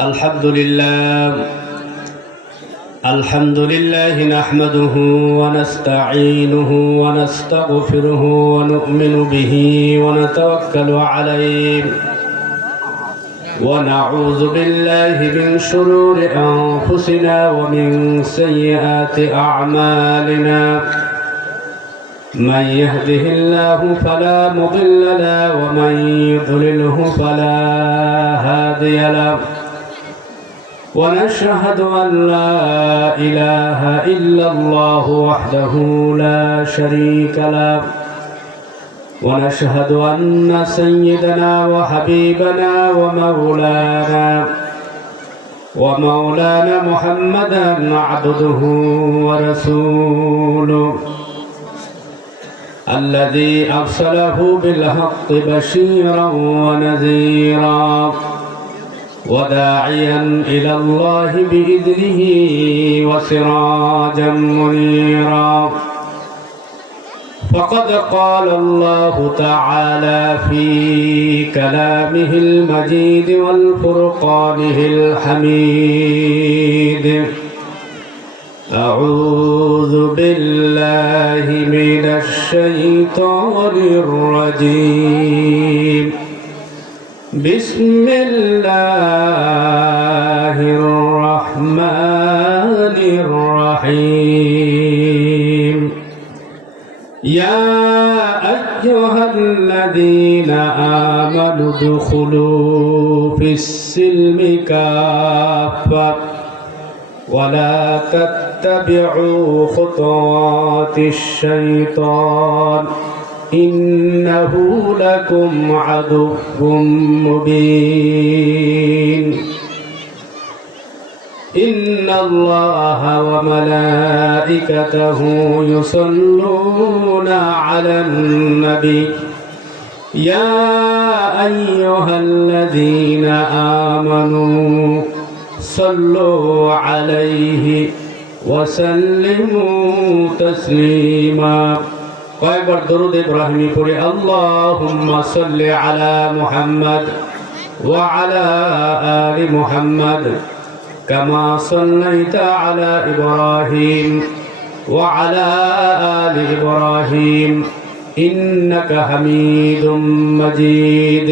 الحمد لله نحمده ونستعينه ونستغفره ونؤمن به ونتوكل عليه ونعوذ بالله من شرور أنفسنا ومن سيئات أعمالنا من يهده الله فلا مضل له ومن يضلله فلا هادي له ونشهد أن لا إله إلا الله وحده لا شريك له ونشهد أن سيدنا وحبيبنا ومولانا محمدا عبده ورسوله الذي أرسله بالحق بشيرا ونذيرا وداعيا إلى الله بإذنه وسراجا منيرا فقد قال الله تعالى في كلامه المجيد والفرقانه الحميد أعوذ بالله من الشيطان الرجيم بسم الله الرحمن الرحيم يا أيها الذين آمنوا ادخلوا في السلم كافة ولا تتبعوا خطوات الشيطان إنه لكم عدو مبين إن الله وملائكته يصلون على النبي يا أيها الذين آمنوا صلوا عليه وسلموا تسليما কয়েকবার দরুদ ইব্রাহিমি পড়ে আল্লাহুম্মা সাল্লি আলা মুহাম্মদ ওয়া আলা আলি মুহাম্মদ কামা সাল্লাইতা আলা ইব্রাহিম ওয়া আলা আলি ইব্রাহিম ইন্নাকা হামিদুম মাজিদ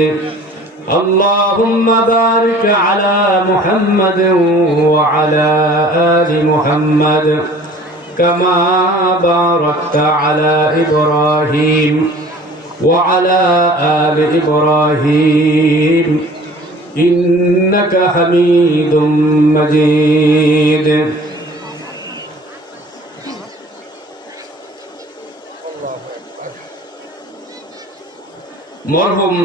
আল্লাহুম্মা বারিক আলা মুহাম্মদ ওয়া আলা আলি মুহাম্মদ كما باركت على إبراهيم وعلى آل إبراهيم إنك حميد مجيد মরহুম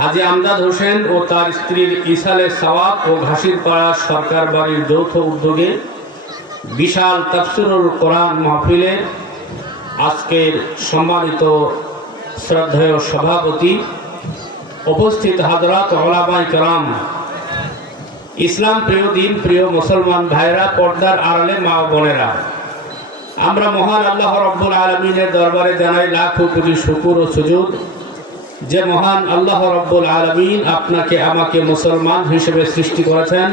হাজী আমজাদ হোসেন ও তার স্ত্রীর ইসালে সওয়াব ও ঘাসিরপাড়া সরকার বাড়ির যৌথ উদ্যোগে বিশাল তাফসীরুল কোরআন মাহফিলের আজকের সম্মানিত শ্রদ্ধেয় সভাপতি, উপস্থিত হাজরাত উলামায়ে কেরাম, ইসলাম প্রিয় দিন প্রিয় মুসলমান ভাইরা, পর্দার আড়ালে মা ও বোনেরা, আমরা মহান আল্লাহ রাব্বুল আলামিনের দরবারে জানাই লাখো কোটি শুকর ও সুজুদ যে মহান আল্লাহ রাব্বুল আলামিন আপনাকে আমাকে মুসলমান হিসেবে সৃষ্টি করেছেন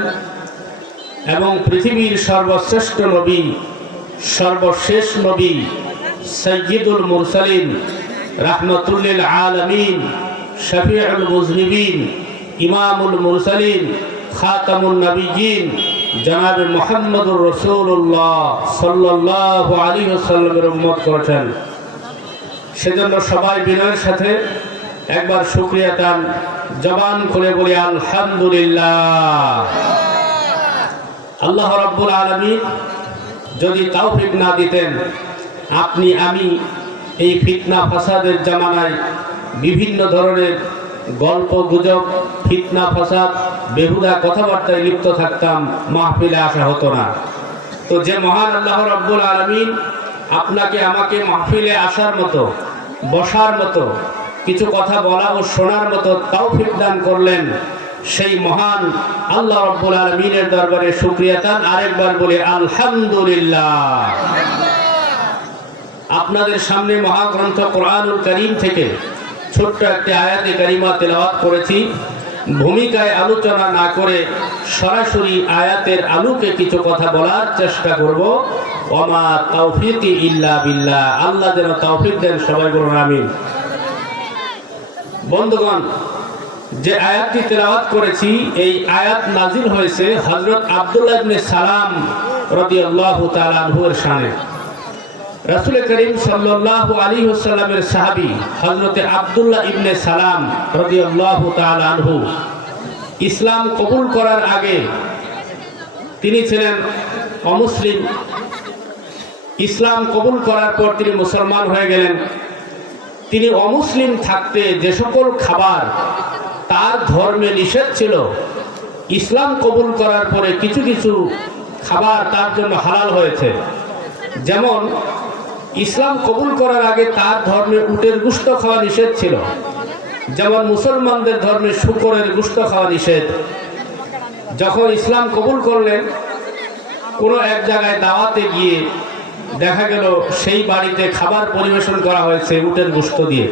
এবং পৃথিবীর সর্বশ্রেষ্ঠ নবী, সর্বশেষ নবী, সাইয়্যিদুল মুরসালিন, রাহমাতুল লিল আলামিন, শফিউল মুযনিবিন, ইমামুল মুরসালিন, খাতামুন নবিয়্যিন জনাব মুহাম্মদুর রাসূলুল্লাহ সাল্লাল্লাহু আলাইহি ওয়াসাল্লামের উম্মত করেছেন। সেজন্য সবাই বিনয়ের সাথে একবার শুকরিয়া তান জবান খুলে বলি আলহামদুলিল্লাহ। আল্লাহ রাব্বুল আলামিন যদি তৌফিক না দিতেন, আপনি আমি এই ফিতনা ফাসাদের জামানায় বিভিন্ন ধরনের গল্প গুজব, ফিতনা ফাসাদ, বেহুদা কথাবার্তায় লিপ্ত থাকতাম, মাহফিলে আসা হতো না। তো যে মহান আল্লাহ রাব্বুল আলামিন আপনাকে আমাকে মাহফিলে আসার মতো, বসার মতো, কিছু কথা বলা ও শোনার মতো তৌফিক দান করলেন, সেই মহান আল্লাহ রাব্বুল আলামিনের দরবারে শুকরিয়া তান আরেকবার বলে আলহামদুলিল্লাহ। আপনাদের সামনে মহাগ্রন্থ কোরআনুল কারীম থেকে ছোট্ট একটি আয়াতে কারিমা তেলাওয়াত করেছি। ভূমিকায় আলোচনা না করে সরাসরি আয়াতের আলোকে কিছু কথা বলার চেষ্টা করব। ওমা তাওফিকি ইল্লা বিল্লাহ, আল্লাহ যেন তৌফিক দেন, সবাই বলুন আমিন। বন্ধুগণ, যে আয়াতটি তেলাওয়াত করেছি এই আয়াত নাজিল হয়েছে হযরত আব্দুল্লাহ ইবনে সালাম রাদিয়াল্লাহু তাআলা আনহুর শানে। রাসূল করিম সাল্লাল্লাহু আলাইহি ওয়াসাল্লামের সাহাবী হযরত আব্দুল্লাহ ইবনে সালাম রাদিয়াল্লাহু তাআলা আনহু ইসলাম কবুল করার আগে তিনি ছিলেন অমুসলিম। ইসলাম কবুল করার পর তিনি মুসলমান হয়ে গেলেন। তিনি অমুসলিম থাকতে যে সকল খাবার তার ধর্মে নিষেধ ছিল, ইসলাম কবুল করার পরে কিছু কিছু খাবার তার জন্য হালাল হয়েছে। যেমন ইসলাম কবুল করার আগে তার ধর্মে উটের গোশত খাওয়া নিষেধ ছিল, যেমন মুসলমানদের ধর্মে শূকরের গোশত খাওয়া নিষেধ। যখন ইসলাম কবুল করলেন, কোনো এক জায়গায় দাওয়াতে গিয়ে দেখা গেল সেই বাড়িতে খাবার পরিবেশন করা হয়েছে উটের গোশত দিয়ে।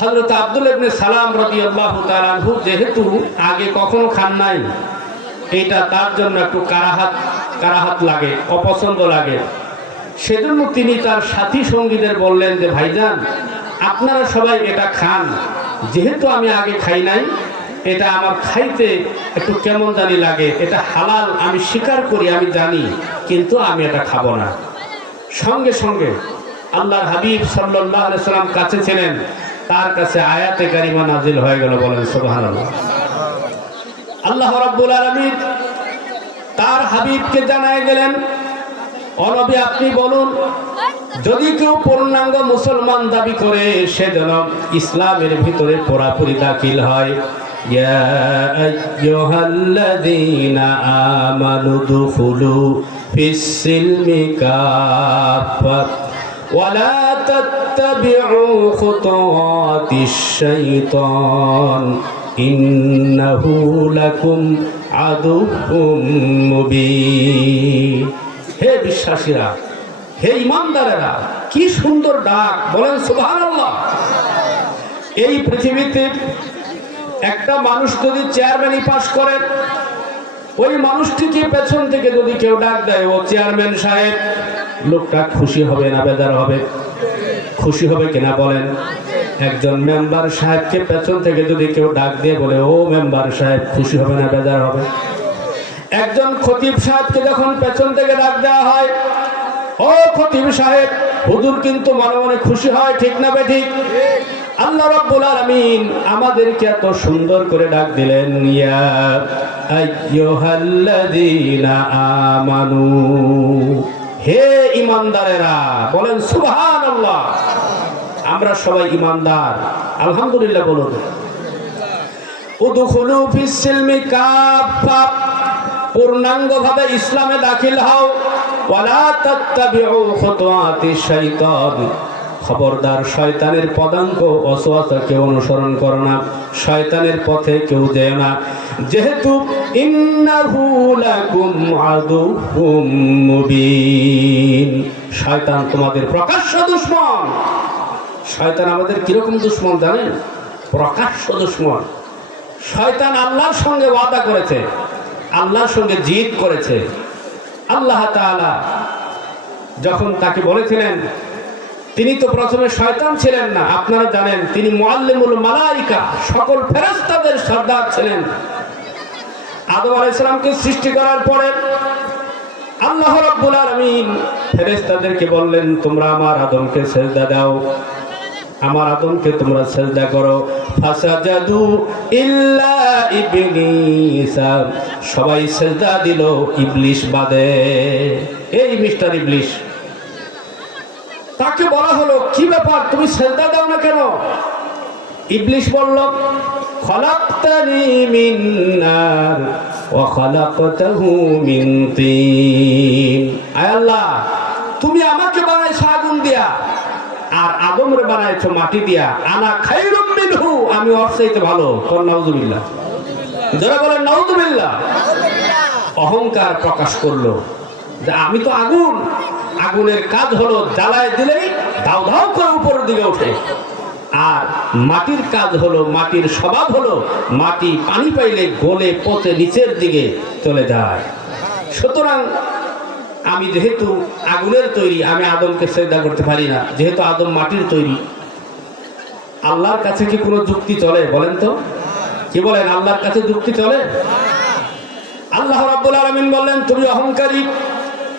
হযরত আব্দুল্লাহ ইবনে সালাম রাদিয়াল্লাহু তাআলা আনহু যেহেতু আগে কখনো খান নাই, এটা তার জন্য একটু কারাহাত লাগে, অপছন্দ লাগে। সেজন্য তিনি তার সাথী সঙ্গীদের বললেন যে ভাইজান, আপনারা সবাই এটা খান, যেহেতু আমি আগে খাই নাই, এটা আমার খাইতে একটু কেমন জানি লাগে, এটা হালাল আমি স্বীকার করি, আমি জানি, কিন্তু আমি এটা খাবো না। সঙ্গে সঙ্গে আল্লাহর হাবিব সাল্লাল্লাহু আলাইহি সাল্লাম কাছে ছিলেন, তার কাছে আয়াতে কারিমা নাজিল হয়ে গেল। বলেন সুবহানাল্লাহ। আল্লাহ রাব্বুল আলামিন তার হাবিবকে জানায় গেলেন, ও নবী আপনি বলুন, যদি কেউ পূর্ণাঙ্গ মুসলমান দাবি করে সে যেন ইসলামের ভিতরে পুরাপুরি দাখিল হয়। ইয়া আইয়ুহাল্লাযীনা আমানু দুখুলু ফিস-সিলমি কাফা ওয়া লা তাত্তাবিউ খুতুওয়াতিশ শাইতান ইন্নাহু লাকুম আদুউম মুবিন। হে বিশ্বাসীরা, হে ইমানদারেরা, কি সুন্দর ডাক! বলেন সুবহানাল্লাহ। এই পৃথিবীতে একটা মানুষ যদি চেয়ারম্যানই পাস করেন, ওই মানুষটিকে পেছন থেকে যদি কেউ ডাক দেয়, ও চেয়ারম্যান সাহেব, লোকটা খুশি হবে না বেজার হবে? খুশি হবে কিনা বলেন? একজন মেম্বার সাহেবকে পেছন থেকে যদি কেউ ডাক দিয়ে বলে ও মেম্বার সাহেব, খুশি হবে না বেজার হবে? একজন খতিব সাহেবকে যখন পেছন থেকে ডাক দেওয়া হয়, ও খতিব সাহেব, হুজুর কিন্তু মনে মনে খুশি হয়, ঠিক না বেঠিক? আল্লাহ রাব্বুল আলামিন আমাদেরকে এত সুন্দর করে ডাক দিলেন, ইয়া আইয়ুহাল্লাযীনা আমানু, হে ইমানদারেরা। বলেন সুবহানাল্লাহ। আমরা সবাই ইমানদার, আলহামদুলিল্লাহ বলুন। উদখুলু ফিস-সিলমি কাফা, পূর্ণাঙ্গভাবে ইসলামে দাখিল হও। ওয়ালা তাত্তাবিউ খুতুওয়াতিশ শাইতান, খবরদার শয়তানের পদাঙ্ক ওয়াসওয়াসা কেউ অনুসরণ করো না, শয়তানের পথে কেউ যেও না, যেহেতু ইন্নাহু লাকুম আদুউম মুবিন, শয়তান তোমাদের প্রকাশ্য দুশমন। শয়তান আমাদের কিরকম দুশমন জানেন? প্রকাশ্য দুশমন। শয়তান আল্লাহর সঙ্গে ওয়াদা করেছে, আল্লাহর সঙ্গে জিদ করেছে। আল্লাহ তাআলা যখন তাকে বলেছিলেন, তিনি তো প্রথমে শয়তান ছিলেন না, আপনারা জানেন তিনি মুআল্লিমুল মালায়েকা, সকল ফেরেশতাদের সর্দার ছিলেন। আদম আলাইহিস সালামকে সৃষ্টি করার পরে আল্লাহ রাব্বুল আলামিন ফেরেশতাদেরকে বললেন, তোমরা আমার আদমকে সিজদা দাও, আমার আদমকে তোমরা সিজদা করো। ফাসাজাদু ইল্লা ইবলিস, সবাই সিজদা দিল ইবলিস বাদে। এই মিস্টার ইবলিস, তাকে বলা হলো, কি ব্যাপার, তুমি সিজদা দাও না কেন? ইবলিস বলল, খলাকতানি মিন নার ওয়া খলাকতাহু মিন তিন। আয় আল্লাহ, তুমি আমাকে বানাইছো আগুন দিয়া, আর আদমরে বানাইছো মাটি দিয়া। আনা খায়রুম মিনহু, আমি ওর চাইতে ভালো। কোন নাউযুবিল্লাহ, যারা বলেন নাউযুবিল্লাহ। অহংকার প্রকাশ করলো যে আমি তো আগুন, আগুনের কাজ হলো জ্বালায় দিলেই দাউ দাউ করে উপরের দিকে ওঠে। আর মাটির কাজ হলো, মাটির স্বভাব হলো মাটি পানি পাইলে গলে পচে নিচের দিকে চলে যায়। সুতরাং আমি যেহেতু আগুনের তৈরি, আমি আদমকে সেজদা করতে পারি না, যেহেতু আদম মাটির তৈরি। আল্লাহর কাছে কি কোনো যুক্তি চলে বলেন তো? কি বলেন, আল্লাহর কাছে যুক্তি চলে? আল্লাহ রাব্বুল আলামিন বললেন, তুমি অহংকারী,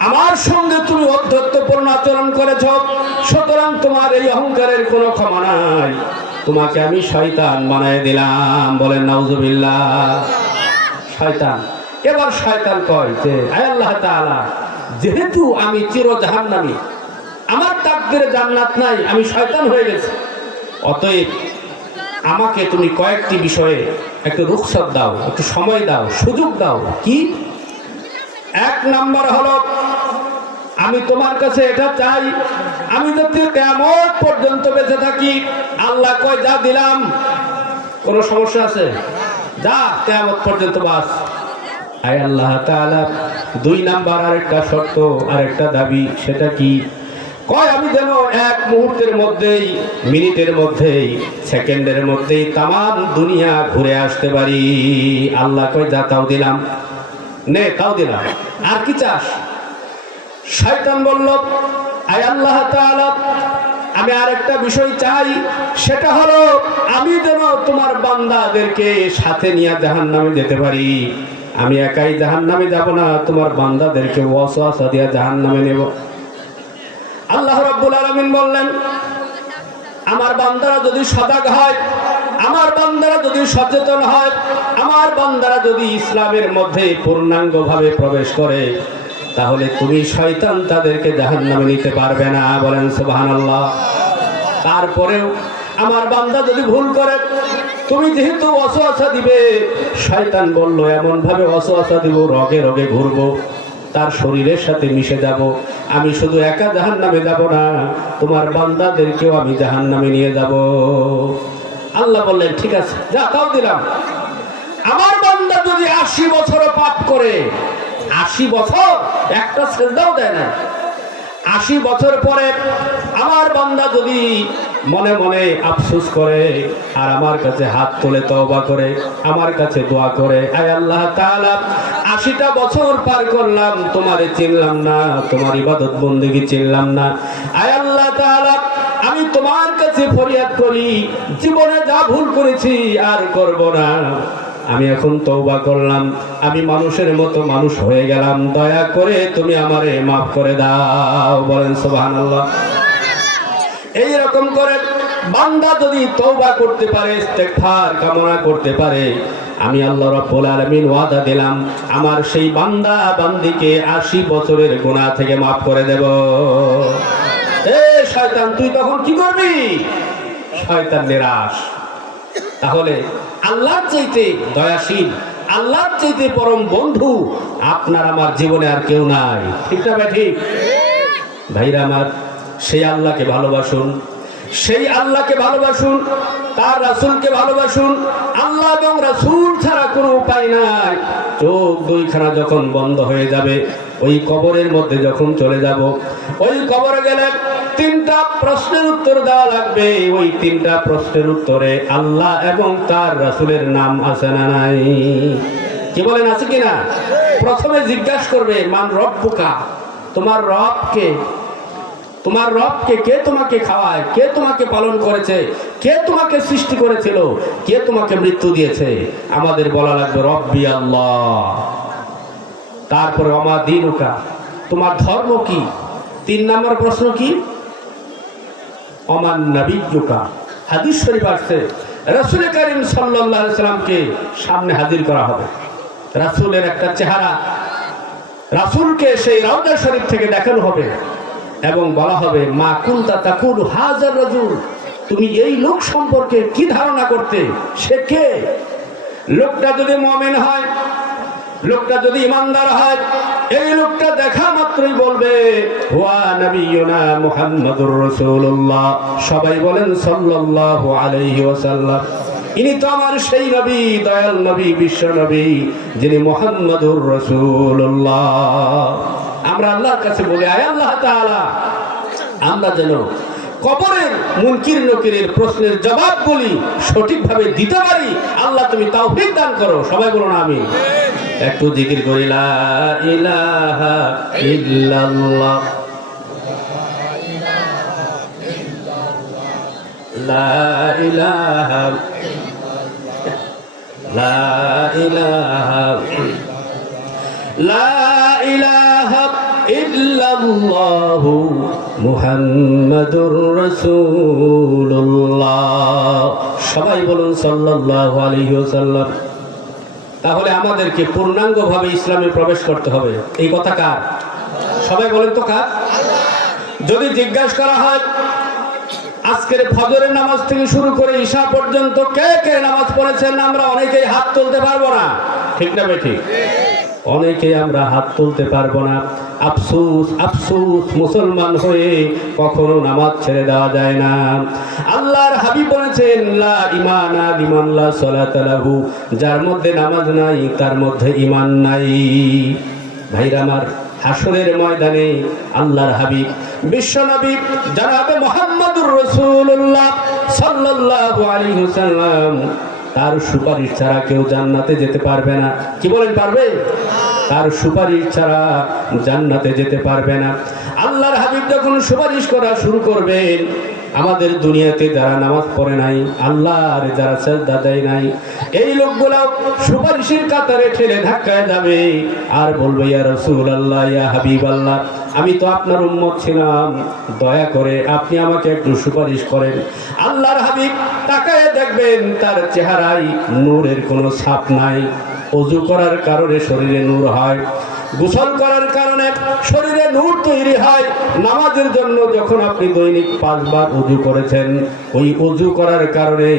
আমার সঙ্গে তুমি অধ্যত্বপূর্ণ আচরণ করেছ, সুতরাং তোমার এই অহংকারের কোনো ক্ষমা নাই, তোমাকে আমি শয়তান বানায় দিলাম। বলেন নাউজুবিল্লাহ। শয়তান। এবার শয়তান কয় যে আয় আল্লাহ তাআলা, যেহেতু আমি চির জাহান্নামী, আমার তাকদীরে জান্নাত নাই, আমি শয়তান হয়ে গেছি, অতএব আমাকে তুমি কয়েকটি বিষয়ে একটু রুখসত দাও, একটু সময় দাও, সুযোগ দাও। কি? এক নাম্বার হলো, আমি তোমার কাছে এটা চাই, আমি যদি কিয়ামত পর্যন্ত বেঁচে থাকি। আল্লাহ কয় যা দিলাম, কোনো সমস্যা আছে? যা, কিয়ামত পর্যন্ত বাস। আয় আল্লাহ তাআলা, দুই নাম্বার আরেকটা শর্ত, আরেকটা দাবি, সেটা কি? কয় আমি যেন এক মুহূর্তের মধ্যেই, মিনিটের মধ্যেই, সেকেন্ডের মধ্যেই তাম দুনিয়া ঘুরে আসতে পারি। আল্লাহ কয় যা, তাও দিলাম, নে তাও দিলাম, আর কি চাস? শয়তান বলল, আয় আল্লাহ তাআলা, আমি আরেকটা বিষয় চাই, সেটা হলো আমি যেন তোমার বান্দাদেরকে সাথে নিয়ে জাহান্নামে যেতে পারি। আমি একাই জাহান্নামে যাব না, তোমার বান্দাদেরকে ওয়াসওয়াসা দিয়ে জাহান্নামে নেব। আল্লাহ রাব্বুল আলামিন বললেন, আমার বান্দারা যদি সজাগ হয়, আমার বান্দারা যদি সচেতন হয়, আমার বান্দারা যদি ইসলামের মধ্যে পূর্ণাঙ্গভাবে প্রবেশ করে, তাহলে তুমি শয়তান তাদেরকে জাহান্নামে নিতে পারবে না। বলেন সুবহানাল্লাহ। তারপরেও আমার বান্দা যদি ভুল করে, তুমি যেহেতু ওয়াসওয়াসা দিবে, শয়তান বলল এমন ভাবে ওয়াসওয়াসা দিব, রগে রগে ঘুরবো, তার শরীরের সাথে মিশে যাব। আমি শুধু একা জাহান্নামে যাব না, তোমার বান্দাদেরকেও আমি জাহান্নামে নিয়ে যাব। আল্লাহ বললেন ঠিক আছে, যা, তাও দিলাম। আমার বান্দা যদি 80 বছর পাপ করে, 80 বছর একটা সেজদাও দেয় না, 80 বছর পরে আমার বান্দা যদি মনে মনে আফসোস করে আর আমার কাছে হাত তুলে তওবা করে, আমার কাছে দোয়া করে, আয় আল্লাহ তাআলা, 80টা বছর পার করলাম, তোমারে চিনলাম না, তোমার ইবাদত বন্দেগী চিনলাম না, আয় আল্লাহ তাআলা, আমি তোমার কাছে ফরিয়াদ করি, জীবনে যা ভুল করেছি আর করব না, আমি এখন তওবা করলাম, আমি মানুষের মতো মানুষ হয়ে গেলাম, দয়া করে তুমি আমারে মাফ করে দাও। বলেন সুবহানাল্লাহ। এই রকম করে বান্দা যদি তওবা করতে পারে, ইস্তেগফার কামনা করতে পারে, আমি আল্লাহ রাব্বুল আলামিন ওয়াদা দিলাম, আমার সেই বান্দা বান্দিকে 80 বছরের গুনাহ থেকে মাফ করে দেব। এ শয়তান, তুই তখন কি করবি? শয়তান নিরাশ। তাহলে আল্লাহর চাইতে দয়াশীল, আল্লাহর চাইতে পরম বন্ধু আপনার আমার জীবনে আর কেউ নাই। ঠিক না ভাই? ঠিক ভাইরা আমার, সেই আল্লাহকে ভালোবাসুন, সেই আল্লাহকে ভালোবাসুন, তার রাসূলকে ভালোবাসুন। আল্লাহ এবং রাসূল ছাড়া কোনো উপায় নাই। চোখ দুইখানা যখন বন্ধ হয়ে যাবে, ওই কবরের মধ্যে যখন চলে যাব, ওই কবরে গেলে 3টা প্রশ্নের উত্তর দেওয়া লাগবে। ওই 3টা প্রশ্নের উত্তরে আল্লাহ এবং তার রাসূলের নাম আছে না নাই? কি বলেন, আছে কিনা? প্রথমে জিজ্ঞাসা করবে, মান রব্বুকা, তোমার রব কে? তোমার রবকে, কে তোমাকে খাওয়ায়, কে তোমাকে পালন করেছে, কে তোমাকে সৃষ্টি করেছিল, কে তোমাকে মৃত্যু দিয়েছে? আমাদের বলা লাগবে রব্বি আল্লাহ। তারপরে ওমা দীনুকা, তোমার ধর্ম কি? 3 নম্বর প্রশ্ন কি? ওমান নবিয়্যুকা। হাদিস শরীফ আসছে, রাসূল করিম সাল্লাল্লাহু আলাইহি সাল্লামকে সামনে হাজির করা হবে। রাসূলের একটা চেহারা, রাসূলকে সেই রওজা শরীফ থেকে দেখানো হবে এবং বলা হবে, মা কুনতা তাকুলু হাযার রাজুল, তুমি এই লোক সম্পর্কে কি ধারণা করতে? সে কে? লোকটা যদি মুমিন হয়, লোকটা যদি ইমানদার হয়, এই লোকটা দেখা মাত্রই বলবে ওয়া নবিয়ুনা মুহাম্মাদুর রাসূলুল্লাহ। সবাই বলেন সাল্লাল্লাহু আলাইহি ওয়াসাল্লাম। ইনি তো আমার সেই নবী, দয়াল নবী, বিশ্ব নবী, যিনি মুহাম্মাদুর রাসূলুল্লাহ। আমরা আল্লাহর কাছে বলি, আয় আল্লাহ তাআলা, আমরা যেন কবরের মুনকির নকিরের প্রশ্নের জবাবগুলি সঠিকভাবে দিতে পারি। আল্লাহ তুমি তাওফিক দান করো। সবাই বলুন আমিন। একটু জিকির করি লা ইলাহা ইল্লাল্লাহ, লা ইলাহা, লা ইলাহা, লা ইলাহা ইল্লাল্লাহু মুহাম্মাদুর রাসূলুল্লাহ। সবাই বলুন সাল্লাল্লাহু আলাইহি ওয়াসাল্লাম। তাহলে আমাদেরকে পূর্ণাঙ্গভাবে ইসলামে প্রবেশ করতে হবে। এই কথা কার? সবাই বলেন তো কার? যদি জিজ্ঞাসা করা হয় আজকের ফজরের নামাজ থেকে শুরু করে ঈশা পর্যন্ত কে কে নামাজ পড়েছেন, আমরা অনেকেই হাত তুলতে পারবো না। ঠিক না বেঠিক? অনেকেই আমরা হাত তুলতে পারবো না। আফসোস আফসোস, মুসলমান হয়ে কখনো নামাজ ছেড়ে দেওয়া যায় না। আল্লাহর হাবিব বলেছেন লা ঈমানা লিমান লা সালাতা লাহু, যার মধ্যে নামাজ নাই তার মধ্যে ঈমান নাই। ভাইরা আমার, হাসরের ময়দানে আল্লাহর হাবিব বিশ্বনবী জনাবে মুহাম্মদুর রাসূলুল্লাহ সাল্লাল্লাহু আলাইহি ওয়াসাল্লাম, তার সুপারিশ ছাড়া কেউ জান্নাতে যেতে পারবে না। কি বলেন, পারবে? তার সুপারিশ ছাড়া জান্নাতে যেতে পারবে না। আল্লাহর হাবিব যখন সুপারিশ করা শুরু করবেন, আমাদের দুনিয়াতে যারা নামাজ পড়ে নাই, আল্লাহর যারা সিজদা দেয় নাই, এই লোকগুলো সুপারিশের কাতারে ঠেলে ধাক্কায় যাবে আর বলবে ইয়া রাসূলুল্লাহ, ইয়া হাবিবাল্লাহ, আমি তো আপনার উম্মত ছিলাম, দয়া করে আপনি আমাকে একটু সুপারিশ করেন। আল্লাহর হাবিব তাকায় দেখবেন তার চেহারায় নূরের কোনো ছাপ নাই। ওযু করার কারণে শরীরে নূর হয়, গোসল করার কারণে শরীরে নূর তৈরি হয়। নামাজের জন্য যখন আপনি দৈনিক 5 বার ওযু করেছেন, ওই ওযু করার কারণে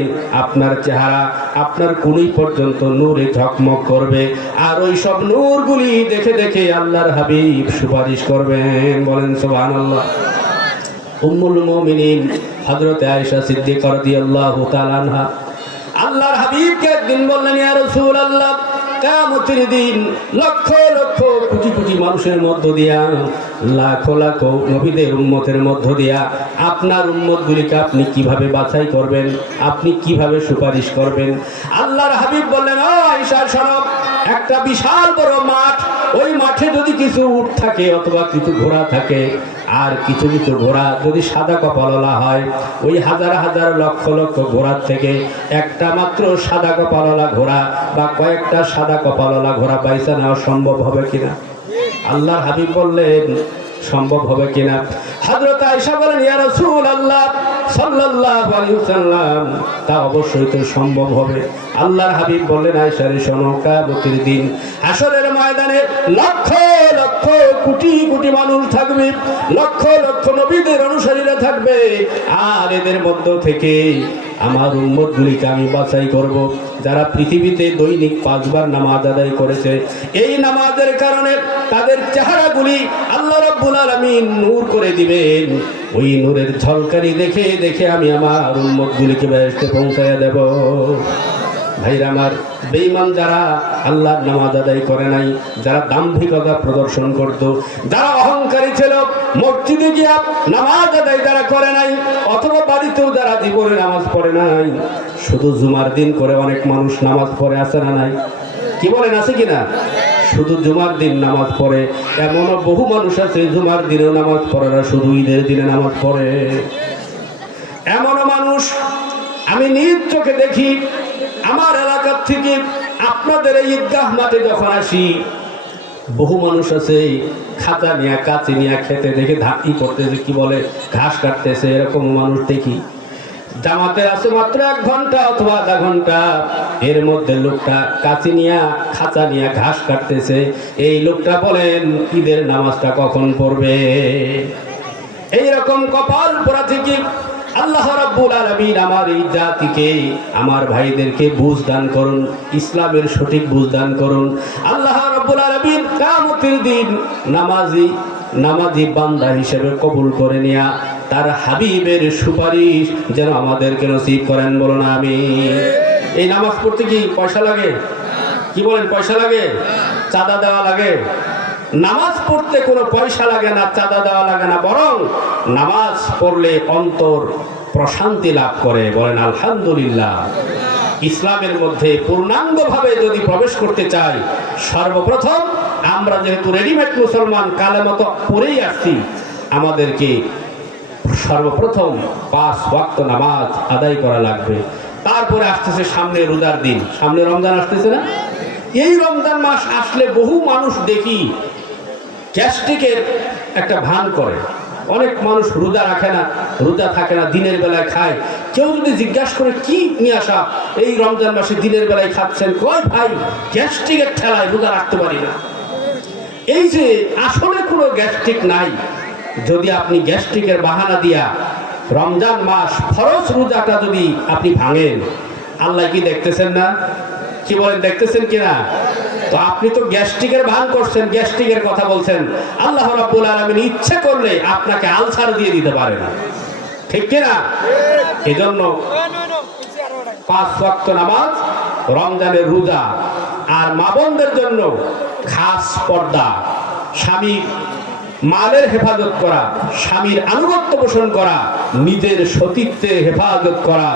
আপনার চেহারা, আপনার কুলি পর্যন্ত নূরে ঝকমক করবে। আর ওই সব নূরগুলি দেখে দেখে আল্লাহর হাবিব সুপারিশ করবেন। বলেন সুবহানাল্লাহ। উম্মুল মুমিনিন হযরত আয়েশা সিদ্দিকা রাদিয়াল্লাহু তাআলা আনহা আল্লাহর হাবিবকে একদিন বললেন, ইয়া রাসূলুল্লাহ, কিয়ামতের দিন লক্ষ লক্ষ কোটি কোটি মানুষের মধ্য দিয়া, লাখো লাখো নবীদের উম্মতের মধ্য দিয়া আপনার উম্মতগুলিকে আপনি কিভাবে বাছাই করবেন, আপনি কিভাবে সুপারিশ করবেন? আল্লাহর হাবিব বললেন, ও আয়েশা শোনো, একটা বিশাল বড় মাঠ, ওই মাঠে যদি কিছু উট থাকে অথবা কিছু ঘোড়া থাকে, আর কিছু কিছু ঘোড়া যদি সাদা কপালওয়ালা হয়, ওই হাজার হাজার লক্ষ লক্ষ ঘোড়ার থেকে একটা মাত্র সাদা কপালওয়ালা ঘোড়া বা কয়েকটা সাদা কপালওয়ালা ঘোড়া পয়সা নেওয়া সম্ভব হবে কিনা? আল্লাহর হাবিব বললেন, সম্ভব হবে কিনা? হযরত আয়েশা বলেন, ইয়া রাসূলুল্লাহ সাল্লাল্লাহু আলাইহি ওয়াসাল্লাম, তা অবশ্যই তো সম্ভব হবে। আল্লাহর হাবিব বললেন, আয়েশা রে শোনো, কিয়ামতের দিন হাসরের ময়দানে লক্ষ লক্ষ কোটি কোটি মানুষ থাকবে, লক্ষ লক্ষ নবীদের অনুসারীরা থাকবে, আর এদের মধ্য থেকে আমার উম্মতগুলিকে আমি বাছাই করব, যারা পৃথিবীতে দৈনিক 5 বার নামাজ আদায় করেছে। এই নামাজের কারণে তাদের চেহারাগুলি আল্লাহ রাব্বুল আলামিন নূর করে দিবেন। ওই নূরের ঝলকানি দেখে দেখে আমি আমার উম্মতগুলিকে বেহেশতে পৌঁছায়া দেব। ভাইরা আমার, বেঈমান যারা আল্লাহর নামাজ আদায় করে নাই, যারা দাম্ভিকতা প্রদর্শন করত, যারা অহংকারী ছিল, মসজিদে গিয়া নামাজ আদায় যারা করে নাই, অথবা বাড়িতেও যারা জীবনে নামাজ পড়ে নাই, শুধু জুমার দিন করে অনেক মানুষ নামাজ পড়ে, আছে না নাই? কি বলেন, আছে কিনা? শুধু জুমার দিন নামাজ পড়ে, এমনও বহু মানুষ আছে জুমার দিনেও নামাজ পড়ে না, শুধু ঈদের দিনে নামাজ পড়ে। এমনও মানুষ আমি নিজ চোখে দেখি। আমার এলাকার থেকে আপনাদের এই ঈদগাহ মাঠে যখন আসি, বহু মানুষ আছে খাতা নিয়ে কাঁচি নিয়ে খেতে দেখে ধাকি করতেছে, কি বলে, ঘাস কাটতেছে, এরকম মানুষ দেখি। জামাতে আছে মাত্র 1 ঘন্টা অথবা আধা ঘন্টা, এর মধ্যে লোকটা কাঁচি নিয়ে খাঁচা নিয়ে ঘাস কাটতেছে। এই লোকটা বলেন ঈদের নামাজটা কখন পড়বে? এইরকম কপাল পোড়া থেকে আল্লাহ রাব্বুল আলামিন আমার এই জাতিকে, আমার ভাইদেরকে বুঝ দান করুন, ইসলামের সঠিক বুঝ দান করুন। আল্লাহ রাব্বুল আলামিন কিয়ামতের দিন নামাজি বান্দা হিসেবে কবুল করে নিয়া তার হাবিবের সুপারিশ যেন আমাদেরকে নসিব করেন। বলুন আমিন। এই নামাজ পড়তে কি পয়সা লাগে? কি বলেন, পয়সা লাগে? চাঁদা দেওয়া লাগে? নামাজ পড়তে কোনো পয়সা লাগে না, চাঁদা দেওয়া লাগে না, বরং নামাজ পড়লে অন্তর প্রশান্তি লাভ করে। বলেন আলহামদুলিল্লাহ। ইসলামের মধ্যে পূর্ণাঙ্গভাবে যদি প্রবেশ করতে চাই, সর্বপ্রথম আমরা যেহেতু রেডিমেড মুসলমান কালেমা তো পড়েই আসছি, আমাদেরকে সর্বপ্রথম 5 ওয়াক্ত নামাজ আদায় করা লাগবে। তারপরে আসতেছে সামনে রোজার দিন, সামনে রমজান আসতেছে না? এই রমজান মাস আসলে বহু মানুষ দেখি গ্যাস্ট্রিকের একটা ভান করে। অনেক মানুষ রোজা রাখে না, রোজা থাকে না, দিনের বেলায় খায়। কেউ যদি জিজ্ঞাসা করে কি নিয়ে আসা এই রমজান মাসে দিনের বেলায় খাচ্ছেন, কয় ভাই গ্যাস্ট্রিকের ঠেলায় রোজা রাখতে পারি না। এই যে আসলে কোনো গ্যাস্ট্রিক নাই, যদি আপনি গ্যাস্ট্রিকের বাহানা দিয়া রমজান মাস ফরজ রোজাটা যদি আপনি ভাঙেন, আল্লাহ কি দেখতেছেন না? কি বলেন, দেখতেছেন কিনা? তো আপনি তো গ্যাস্ট্রিকের ভান করছেন, গ্যাস্ট্রিকের কথা বলছেন। আল্লাহ রাব্বুল আলামিন ইচ্ছে করলে আপনাকে আলসার দিয়ে দিতে পারে না, ঠিক কিনা? এজন্য 5 ওয়াক্ত নামাজ, রমজানের রোজা, আর মা বোনদের জন্য খাস পর্দা, স্বামী মালের হেফাজত করা, স্বামীর আনুগত্য পোষণ করা, নিজের সতীত্বের হেফাজত করা,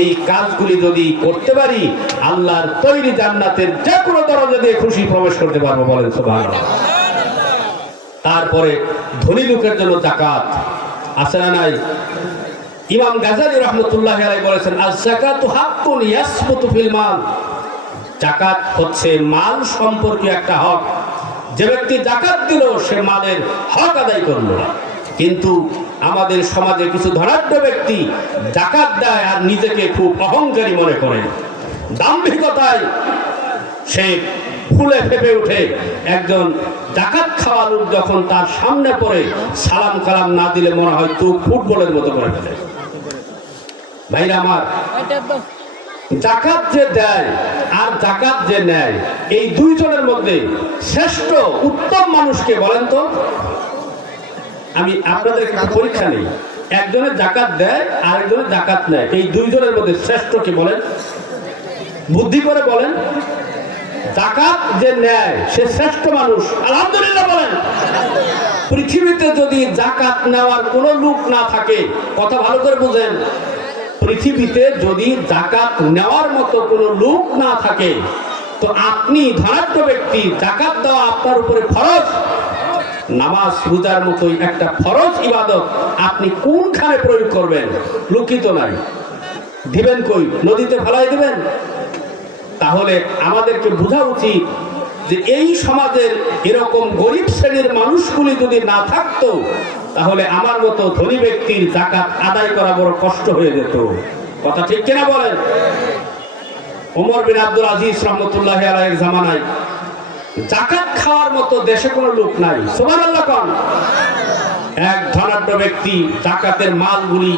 এই কাজগুলি যদি করতে পারি, আল্লাহর তৈরি জান্নাতের যে কোনো দরজা দিয়ে খুশি প্রবেশ করতে পারবো। বলেন সুবহানাল্লাহ। তারপরে ধনী লোকের জন্য যাকাত আছে না নাই? ইমাম গাজালি রহমতুল্লাহ আলাইহি বলেছেন, আয-যাকাতু হাক্কুন ইয়াসবুতু ফিল মাল। যাকাত হচ্ছে মাল সম্পর্কীয় একটা হক। যে ব্যক্তি যাকাত দিল সে মালের হক আদায় করলো। কিন্তু আমাদের সমাজে কিছু ধনাঢ্য ব্যক্তি যাকাত দেয় আর নিজেকে খুব অহংকারী মনে করে, দাম্ভিকতায় সে ফুলে ফেপে উঠে। একজন যাকাত খাওয়া লোক যখন তার সামনে পড়ে সালাম কালাম না দিলে মনে হয় তো ফুটবলের মতো করে ফেলে। ভাইরা আমার, যাকাত যে দেয় আর যাকাত যে নেয়, এই দুইজনের মধ্যে শ্রেষ্ঠ উত্তম মানুষকে বলেন তো? আমি আপনাদের একটা পরীক্ষা নেই, একজনের যাকাত দেয় আর একজনের যাকাত নেয়, এই দুইজনের মধ্যে শ্রেষ্ঠ কি বলেন? বুদ্ধি করে বলেন। যাকাত যে নেয় সে শ্রেষ্ঠ মানুষ, আলহামদুলিল্লাহ বলেন। পৃথিবীতে যদি যাকাত নেওয়ার কোনো লোক না থাকে, কথা ভালো করে বুঝেন, পৃথিবীতে যদি যাকাত নেওয়ার মতো কোনো লোক না থাকে, তো আপনি ধনাঢ্য ব্যক্তি, যাকাত দেওয়া আপনার উপরে ফরজ। নামাজ রোজার মতোই একটা ফরজ ইবাদত, আপনি কোনখানে প্রয়োগ করবেন? লুকিত নাই, দিবেন কই? নদীতে ফেলাই দিবেন? তাহলে আমাদেরকে বোঝা উচিত যে এই সমাজের এরকম গরিব শ্রেণীর মানুষগুলি যদি না থাকতো, তাহলে আমার মতো ধনী ব্যক্তির যাকাত আদায় করা বড় কষ্ট হয়ে যেত। কথা ঠিক কিনা বলেন? ওমর বিন আব্দুল আজিজ রহমতুল্লাহি আলাইহির জামানায় যাকাত খাওয়ার মতো দেশে কোনো লোক নাই। সুবহানাল্লাহ কোন? এক ধনাঢ্য ব্যক্তি যাকাতের মালগুলি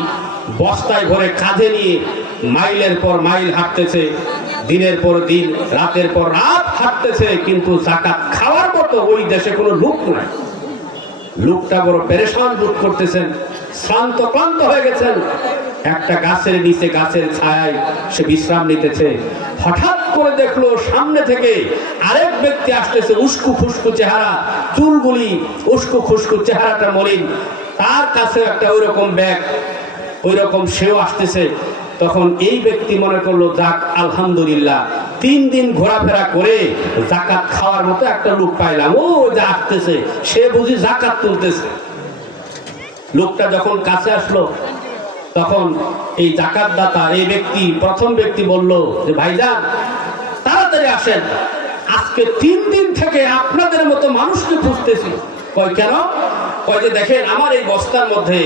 বস্তায় ভরে কাঁধে নিয়ে মাইলের পর মাইল হাঁটতেছে, দিনের পর দিন, রাতের পর রাত হাঁটতেছে, কিন্তু যাকাত খাওয়ার মতো ওই দেশে কোনো লোক নাই। লোকটা বড় পেরেশান বোধ করতেছেন, শ্রান্ত ক্লান্ত হয়ে গেছেন। একটা গাছের নিচে, গাছের ছায়ায় সে বিশ্রাম নিতেছে। হঠাৎ করে দেখলো সামনে থেকে আরেক ব্যক্তি আসতেছে, উস্কু খুস্কু চেহারা, চুলগুলি উস্কু খুস্কু, চেহারাটা মলিন। তার কাছে একটা ওইরকম ব্যাগ, ওইরকম সেও আসতেছে। তখন এই ব্যক্তি মনে করলো, যাক আলহামদুলিল্লাহ, 3 দিন ঘোরাফেরা করে যাকাত খাওয়ার মতো একটা লোক পাইলাম, ও যা আসতেছে, সে বুঝি যাকাত তুলতেছে। লোকটা যখন কাছে আসলো, তখন এই যাকাত দাতা এই ব্যক্তি, প্রথম ব্যক্তি বলল যে, ভাইজান তাড়াতাড়ি আসেন, আজকে 3 দিন থেকে আপনাদের মতো মানুষকে খুঁজতেছি। কয় কেন? কয় যে দেখেন, আমার এই বস্তার মধ্যে,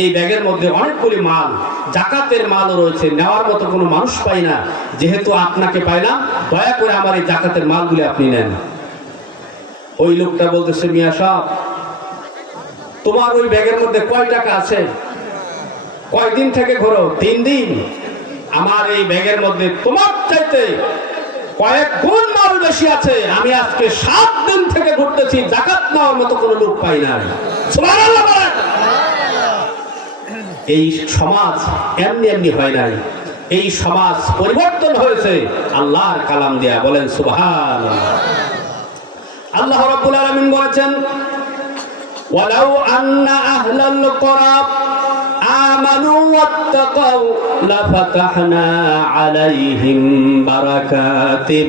এই ব্যাগের মধ্যে অনেকগুলি মাল, যাকাতের মালও রয়েছে, নেওয়ার মতো কোনো মানুষ পাই না, যেহেতু আপনাকে পাইলাম, দয়া করে আমার এই যাকাতের মালগুলি আপনি নেন। ওই লোকটা বলতেছে, মিয়া সাহেব, তোমার ওই ব্যাগের মধ্যে কয় টাকা আছে? কয়দিন থেকে ঘোরো? 3 দিন। আমার এই ব্যাগের মধ্যে তোমার চাইতে কয়েক গুণ মাল বেশি আছে। আমি আজকে 7 দিন থেকে ঘুরতেছি, যাকাত নেওয়ার মতো কোনো লোক পাই না। সুবহানাল্লাহ বলেন। এই সমাজ এমনি এমনি হয় নাই, এই সমাজ পরিবর্তন হয়েছে আল্লাহর কালাম দিয়া। বলেন সুবহানাল্লাহ। আল্লাহ রাব্বুল আলামিন বলেছেন, ওয়ালাউ আন্না আহলাল কুরা আমানু ওয়াত্তাকাউ লাফাতাহনা আলাইহিম বারাকাতিন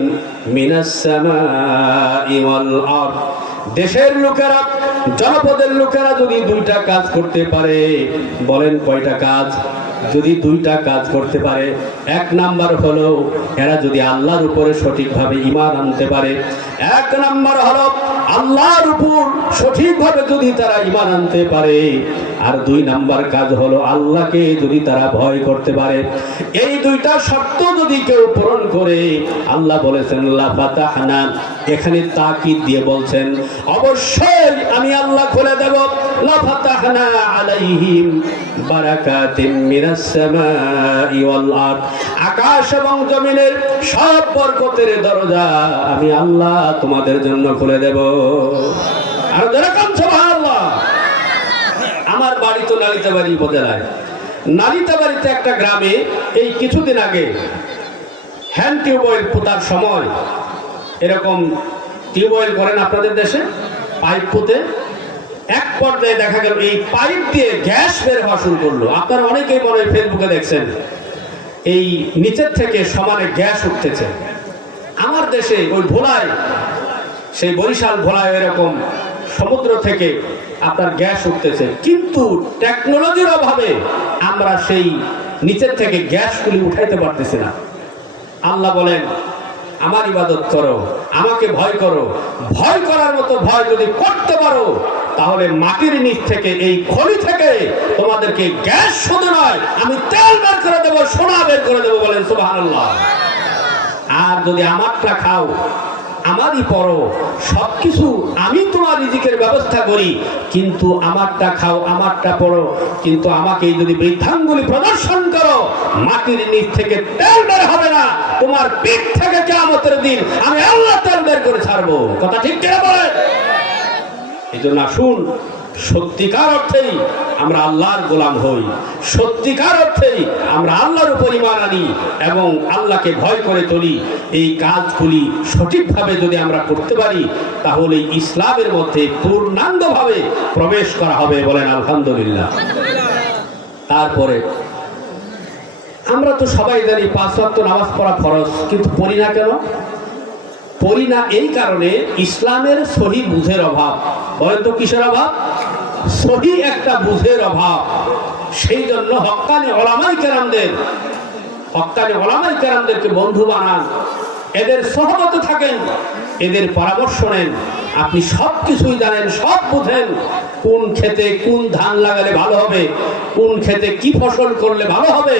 মিনাস সামাই ওয়াল আরদ। দেশের লোকেরা, জনপদের লোকেরা যদি দুইটা কাজ করতে পারে, বলেন কয়টা কাজ? যদি দুইটা কাজ করতে পারে, এক নাম্বার হলো এরা যদি আল্লাহর উপরে সঠিকভাবে ঈমান আনতে পারে, এক নাম্বার হলো আল্লাহর উপর সঠিকভাবে যদি তারা ঈমান আনতে পারে, আর দুই নাম্বার কাজ হলো আল্লাহকে যদি তারা ভয় করতে পারে। এই দুইটা শর্ত যদি কেউ পূরণ করে, আল্লাহ বলেছেন লা ফাতাহনা, এখানে তাকিদ দিয়ে বলছেন অবশ্যই আমি আল্লাহ খুলে দেব, লা ফাতাহনা আলাইহিম বারাকাতিন মিনাস সামাই ওয়াল আরদ, আকাশ এবং জমিনের সব বরকতের দরজা আমি আল্লাহ তোমাদের জন্য খুলে দেব। আর যেরকম সুবহানাল্লাহ। আমার বাড়ি তো নালিতাবাড়ি উপজেলায়। নালিতাবাড়িতে একটা গ্রামে এই কিছুদিন আগে হ্যান্ড টিউবওয়েল পোতার সময়, এরকম টিউবওয়েল করেন আপনাদের দেশে, পাইপ পুঁতে, এক পর্যায়ে দেখা গেল এই পাইপ দিয়ে গ্যাস বের হওয়া শুরু করলো। আপনারা অনেকেই মনে হয় ফেসবুকে দেখছেন, এই নিচের থেকে সমানে গ্যাস উঠতেছে। আমার দেশে ওই ভোলায়, সেই বরিশাল ভোলায় এরকম সমুদ্র থেকে আপনার গ্যাস উঠতেছে, কিন্তু টেকনোলজির অভাবে আমরা সেই নিচের থেকে গ্যাসগুলি উঠাইতে পারতেছি না। আল্লাহ বলেন আমার ইবাদত করো, আমাকে ভয় করো। ভয় করার মতো ভয় যদি করতে পারো, তাহলে মাটির নিচ থেকে, এই খনি থেকে তোমাদেরকে গ্যাস শুধু নয়, আমি তেল বের করে দেবো, সোনা বের করে দেবো। বলেন সুবহানাল্লাহ। আর যদি আমারটা খাও, আমারই পড়ো, সবকিছু আমি তোমার রিজিকের ব্যবস্থা করি, কিন্তু আমারটা খাও, আমারটা পড়ো, কিন্তু আমাকে যদি বৃদ্ধাঙ্গুলি প্রদর্শন করো, মাটির নিচ থেকে তেল বের হবে না, তোমার পিঠ থেকে কিয়ামতের দিন আমি আল্লাহ তেল বের করে ছাড়বো। কথা ঠিক কিনা বলেন? এই জন্য আসুন, সত্যিকার অর্থেই আমরা আল্লাহর গোলাম হই, সত্যিকার অর্থেই আমরা আল্লাহর উপর ঈমান আনি এবং আল্লাহকে ভয় করে চলি। এই কাজগুলি সঠিকভাবে যদি আমরা করতে পারি, তাহলে ইসলামের মধ্যে পূর্ণাঙ্গভাবে প্রবেশ করা হবে। বলেন আলহামদুলিল্লাহ। তারপরে আমরা তো সবাই জানি 5 ওয়াক্ত নামাজ পড়া ফরজ, কিন্তু পড়ি না কেন? পড়ি না এই কারণে ইসলামের সহি বুঝের অভাব। বলেন তো কিসের অভাব? সহি একটা বুঝের অভাব। সেই জন্য হক্কানি ওলামায়ে কেরামদেরকে বন্ধু বানান, এদের সহবতে থাকেন, এদের পরামর্শ নেন। আপনি সব কিছুই জানেন, সব বুঝেন, কোন ক্ষেতে কোন ধান লাগালে ভালো হবে, কোন ক্ষেতে কি ফসল করলে ভালো হবে,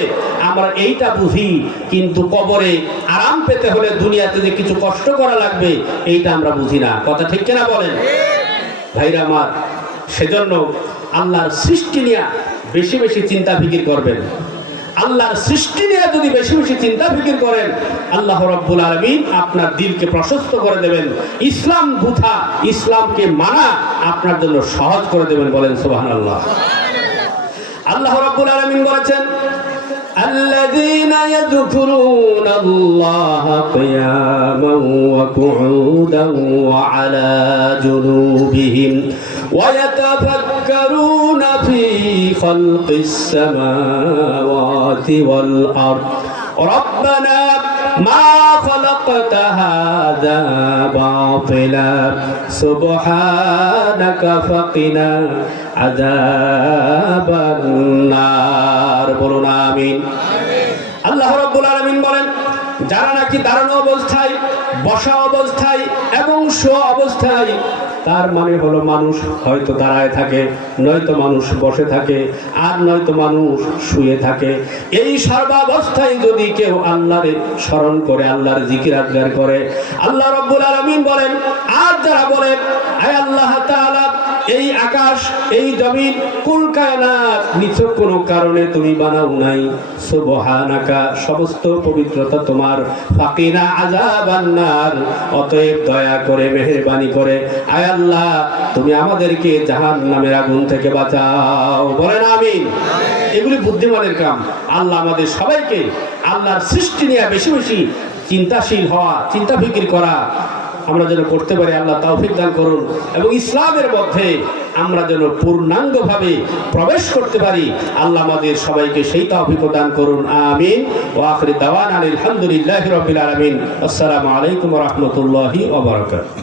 আমরা এইটা বুঝি, কিন্তু কবরে আরাম পেতে হলে দুনিয়াতে যে কিছু কষ্ট করা লাগবে, এইটা আমরা বুঝি না। কথা ঠিক কিনা বলেন ভাইরা আমার? সেজন্য আল্লাহর সৃষ্টি নিয়ে বেশি বেশি চিন্তা ফিকির করবেন। আল্লাহর সৃষ্টি নিয়ে যদি বেশি বেশি চিন্তা ফিকির করেন, আল্লাহ রাব্বুল আলামিন আপনার দিলকে প্রশস্ত করে দেবেন, ইসলাম বুঝা, ইসলামকে মানা আপনার জন্য সহজ করে দেবেন। বলেন সুবহানাল্লাহ। আল্লাহ রাব্বুল আলামিন বলেছেন, الذين يذكرون الله قياما وقعودا وعلى جنوبهم ويتفكرون في خلق السماوات والأرض ربنا ما خلقت هذا باطلا سبحانك فقنا عذاب النار। বলুন আমিন। আল্লাহ রাব্বুল আলামিন বলেন, যারা নাকি দাঁড়ানো অবস্থায়, বসা অবস্থায় এবং শোয়া অবস্থায়, তার মানে হলো মানুষ হয়তো দাঁড়ায় থাকে, নয়তো মানুষ বসে থাকে, আর নয়তো মানুষ শুয়ে থাকে। এই সর্বাবস্থায় যদি কেউ আল্লাহর স্মরণ করে, আল্লাহর জিকির আজগার করে, আল্লাহ রাব্বুল আলামিন বলেন, আর যারা বলে আয় আল্লাহ তাআলা, এই আকাশ, এই জমিন, কুল কায়নাত নিছক কোনো কারণে তুমি বানাও নাই, সুবহানাকা, সমস্ত পবিত্রতা তোমার, ফাকিনা আযাবান নার, অতএব দয়া করে, মেহেরবানি করে আয় আল্লাহ তুমি আমাদেরকে জাহান্নামের আগুন থেকে বাঁচাও। বলেন আমিন। এগুলি বুদ্ধিমানের কাম। আল্লাহ আমাদের সবাইকে আল্লাহর সৃষ্টি নিয়ে বেশি বেশি চিন্তাশীল হওয়া, চিন্তা ফিকির করা, আমরা যেন করতে পারি, আল্লাহ তৌফিক দান করুন। এবং ইসলামের মধ্যে আমরা যেন পূর্ণাঙ্গভাবে প্রবেশ করতে পারি, আল্লাহ আমাদের সবাইকে সেই তৌফিক দান করুন। আমিন। ওয়া আখিরু দাওয়ানা আলহামদুলিল্লাহি রাব্বিল আলামিন। আসসালামু আলাইকুম ওয়া রাহমাতুল্লাহি ওয়া বারাকাতুহু।